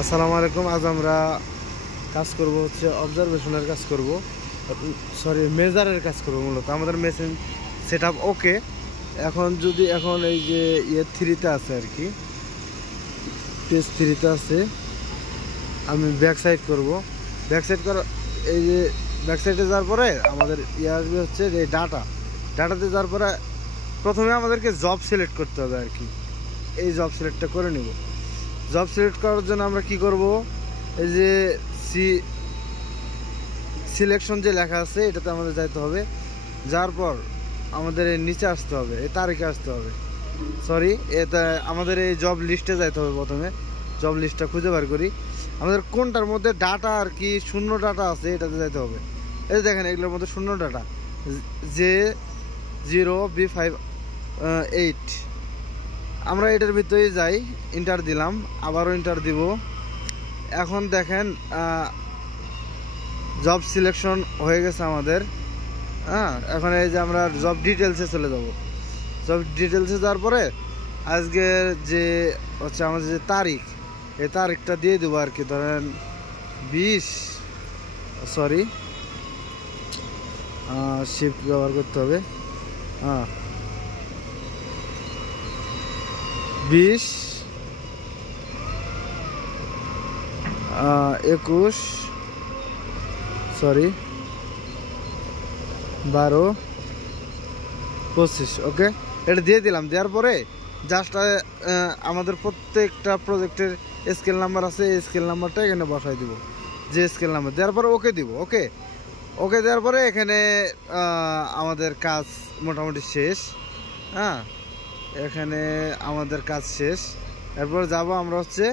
আসসালামু আলাইকুম। আজ আমরা কাজ করব হচ্ছে অবজারভেশনের কাজ করব, সরি মেজারের কাজ করব। মূলত আমাদের মেশিন সেট আপ ওকে। এখন এই যে থ্রিতে আছে আর কি, পেজ থ্রিতে আছে। আমি ব্যাক সাইড করবো। ব্যাক সাইড করা, এই যে ব্যাক সাইডে যাওয়ার পরে আমাদের আসবে হচ্ছে যে ডাটাতে যাওয়ার পরে প্রথমে আমাদেরকে জব সিলেক্ট করতে হবে আর কি। এই জব সিলেক্টটা করে নিব। জব সিলেক্ট করার জন্য আমরা কি করব, এই যে সিলেকশন যে লেখা আছে এটাতে আমাদের যাইতে হবে। যার পর আমাদের এই নিচে আসতে হবে, এই তারিখে আসতে হবে, সরি এটা আমাদের এই জব লিস্টে যাইতে হবে। প্রথমে জব লিস্টটা খুঁজে বার করি, আমাদের কোনটার মধ্যে ডাটা আর কি শূন্য ডাটা আছে এটাতে যাইতে হবে। এই দেখেন এগুলোর মধ্যে শূন্য ডাটা J0B58। আমরা এটার ভিতরেই যাই, ইন্টার দিলাম, আবারও ইন্টার দিব। এখন দেখেন জব সিলেকশন হয়ে গেছে আমাদের। এখন এই যে আমরা জব ডিটেলসে চলে যাব। জব ডিটেলসে যাওয়ার পরে আজকের যে হচ্ছে আমাদের যে তারিখ, এই তারিখটা দিয়ে দেবো আর কি। ধরেন 20, সরি শিফট ব্যবহার করতে হবে। 20 21, সরি 12 25। ওকে, এটা দিয়ে দিলাম। দেওয়ার পরে জাস্ট আমাদের প্রত্যেকটা প্রজেক্টের স্কেল নাম্বার আছে, এই স্কেল নাম্বারটা এখানে বসাই দিব। যে স্কেল নাম্বার দেওয়ার পরে ওকে দিব। ওকে ওকে দেওয়ার পরে এখানে আমাদের কাজ মোটামুটি শেষ। এখানে আমাদের কাজ শেষ। এরপর যাব আমরা হচ্ছে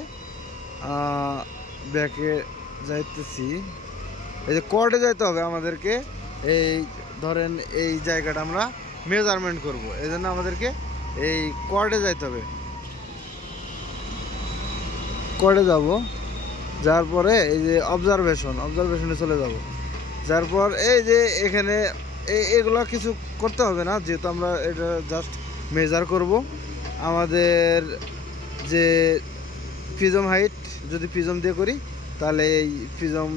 ব্যাকে যাইতেছি। এই যে কোয়ার্ডে যাইতে হবে আমাদেরকে। এই ধরেন এই জায়গাটা আমরা মেজারমেন্ট করব, এই জন্য আমাদেরকে এই কোয়ার্ডে যাইতে হবে। কোয়ার্ডে যাব, যার পরে এই যে অবজারভেশনে চলে যাব। যার পর এই যে এখানে এগুলো কিছু করতে হবে না, যেহেতু আমরা এটা জাস্ট মেজার করব। আমাদের যে প্রিজম হাইট, যদি প্রিজম দিয়ে করি তাহলে এই প্রিজম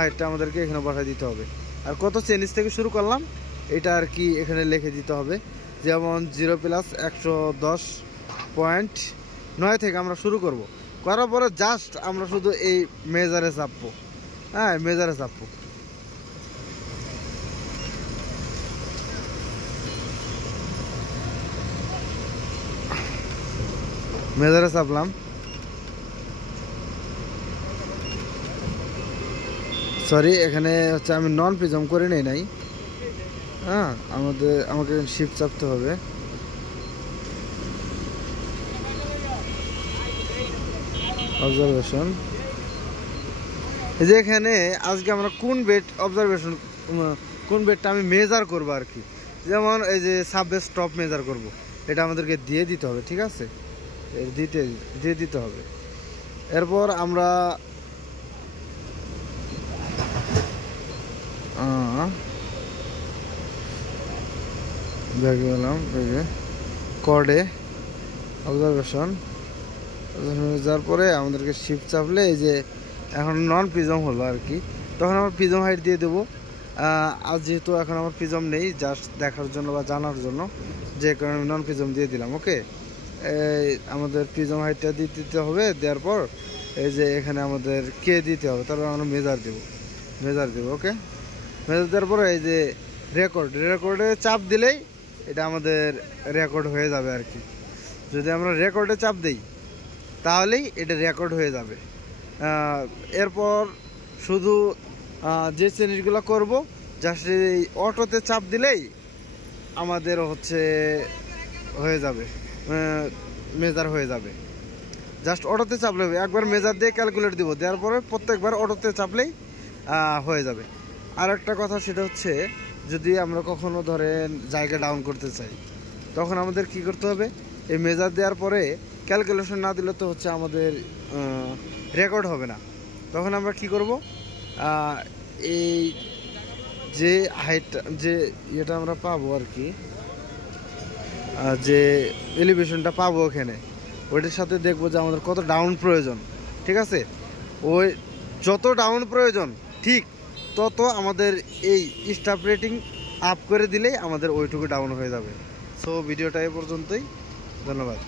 হাইটটা আমাদেরকে এখানে বসায় দিতে হবে। আর কত চেঞ্জ থেকে শুরু করলাম এটা আর কি এখানে লিখে দিতে হবে। যেমন 0+110.9 থেকে আমরা শুরু করব। করার পরে জাস্ট আমরা শুধু এই মেজারে চাপবো। মেজারে চাপবো। মেজারে চাপলাম, সরি এখানে হচ্ছে আমি নন প্রিজম করে নাই। আমাকে শিফট চাপতে হবে। অবজারভেশন, এই যে এখানে আজকে আমরা কোন বেডটা আমি মেজার করবো আর কি। যেমন এই যে সাববেস টপ মেজার করব, এটা আমাদেরকে দিয়ে দিতে হবে। ঠিক আছে, দিয়ে দিতে হবে। এরপর আমরা ব্যাগে গেলাম, কোডে অবজারভেশন যাওয়ার পরে আমাদেরকে শিফট চাপলে এই যে এখন নন প্রিজম হলো আর কি। তখন আমরা প্রিজম হাইট দিয়ে দেবো। আর যেহেতু এখন আমার প্রিজম নেই, জাস্ট দেখার জন্য বা জানার জন্য, যে কারণে নন প্রিজম দিয়ে দিলাম। ওকে, আমাদের প্রিজম হাইটটা দিয়ে দিতে হবে। দেওয়ার পর এই যে এখানে আমাদের কে দিতে হবে, তারপর আমরা মেজার দেবো। ওকে, মেজার দেওয়ার পরে এই যে রেকর্ডে চাপ দিলেই এটা আমাদের রেকর্ড হয়ে যাবে আর কি। যদি আমরা রেকর্ডে চাপ দিই তাহলেই এটা রেকর্ড হয়ে যাবে। এরপর শুধু যে জিনিসগুলো করব, জাস্ট এই অটোতে চাপ দিলেই আমাদের হচ্ছে হয়ে যাবে, মেজার হয়ে যাবে। জাস্ট অটোতে চাপলে হবে। একবার মেজার দিয়ে ক্যালকুলেট দিব, দেওয়ার পরে প্রত্যেকবার অটোতে চাপলেই হয়ে যাবে। আর একটা কথা, সেটা হচ্ছে যদি আমরা কখনো ধরেন জায়গা ডাউন করতে চাই, তখন আমাদের কি করতে হবে, এই মেজার দেওয়ার পরে ক্যালকুলেশন না দিলে তো হচ্ছে আমাদের রেকর্ড হবে না। তখন আমরা কি করব, এই যে হাইটটা, যে ইয়েটা আমরা পাবো আর কি, যে এলিভেশনটা পাবো ওখানে, ওইটার সাথে দেখবো যে আমাদের কত ডাউন প্রয়োজন। ঠিক আছে, ওই যত ডাউন প্রয়োজন ঠিক তত আমাদের এই স্টাফ রেটিং আপ করে দিলেই আমাদের ওইটুকু ডাউন হয়ে যাবে। সো ভিডিওটা এ পর্যন্তই, ধন্যবাদ।